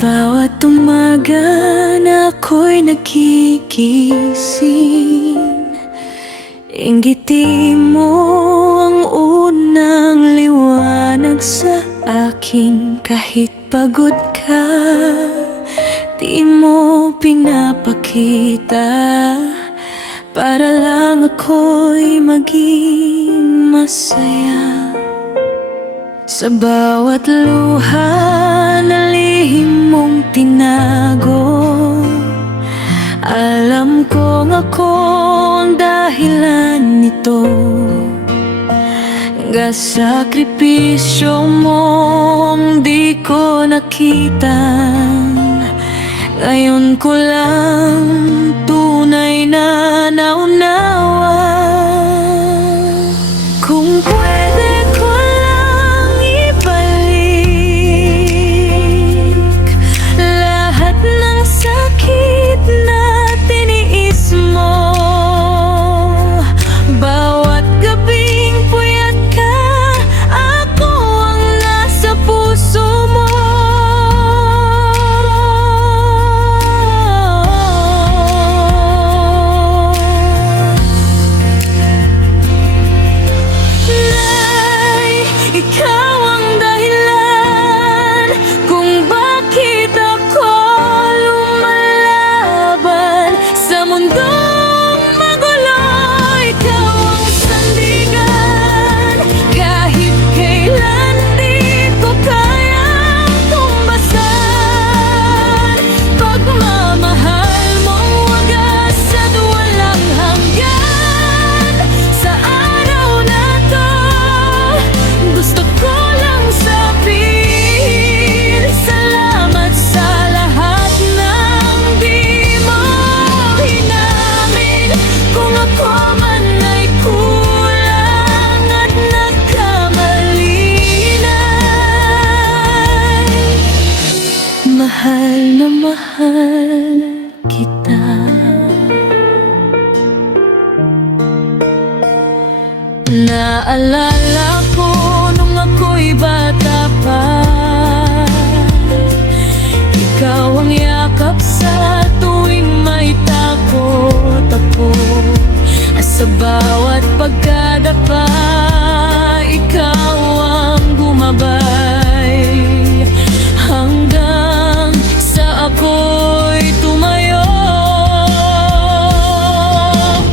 bawat umaga na ako'y nagigising, inggitin mo ang unang liwanag sa akin. Kahit pagod ka, di mo pinapakita, para lang ako'y maging masaya. Sa bawat luha na lihim mong tinago, alam kong ako ang dahilan nito. Sakripisyo mong di ko nakita, ngayon ko lang tunay na naunawa. Kung pwede ko lang ibalik lahat ng sakit na tiniis mo, bawat gabing puyat ka, ako ang nasa puso mo. Ikaw ang dahilan kung bakit ako lumalaban sa mundong magulo. Ikaw ang sandigan, kahit kailan di ko kayang tumbasan. Pagmamahal mong wagas at walang hanggan, sa araw na to gusto ko lang sabihin salamat sa lahat ng di mo hinamin. Kung ako man ay kulang at nagkamali na, mahal na mahal kita. Naalala ko nung ako'y bata pa, ikaw ang yakap sa tuwing may takot ako. Sa bawat pagkadapa, ikaw ang gumabay, hanggang sa ako'y tumayo.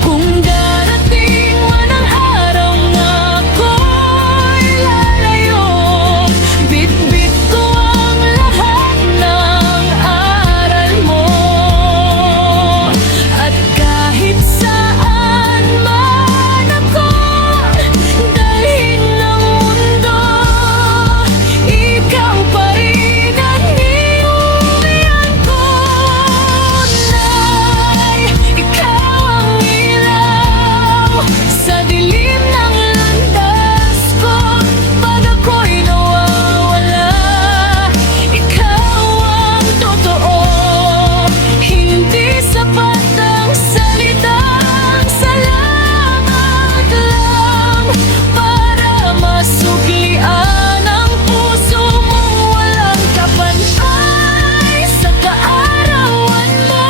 Kung darating man ang araw na ako'y lalayo, bit-bit ko ang lahat ng aral mo. At kahit saan man ako dalhin ng mundo, ikaw pa rin ang iuwian ko. Nay, ikaw ang ilaw sa dilim ng landas ko. Pag ako'y nawawala, ikaw ang totoo. Hindi sapat ang salitang salamat lang para masuklian ang puso mong walang kapantay. Sa kaarawan mo,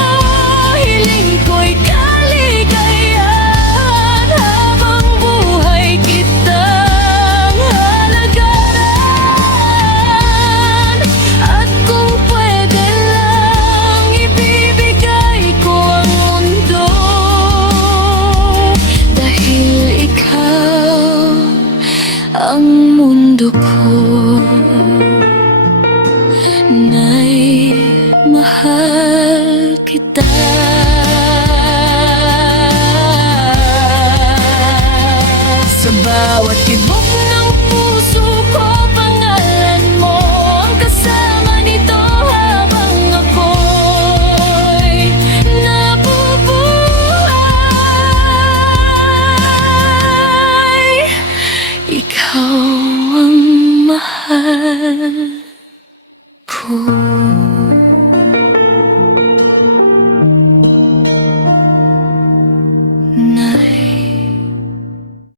hiling ko'y kaligayahan, habang buhay kitang halagaran. At kung pwede lang, ibibigay ko ang mundo, dahil ikaw ang mundo ko. Nay, mahal kita. Sa bawat kibot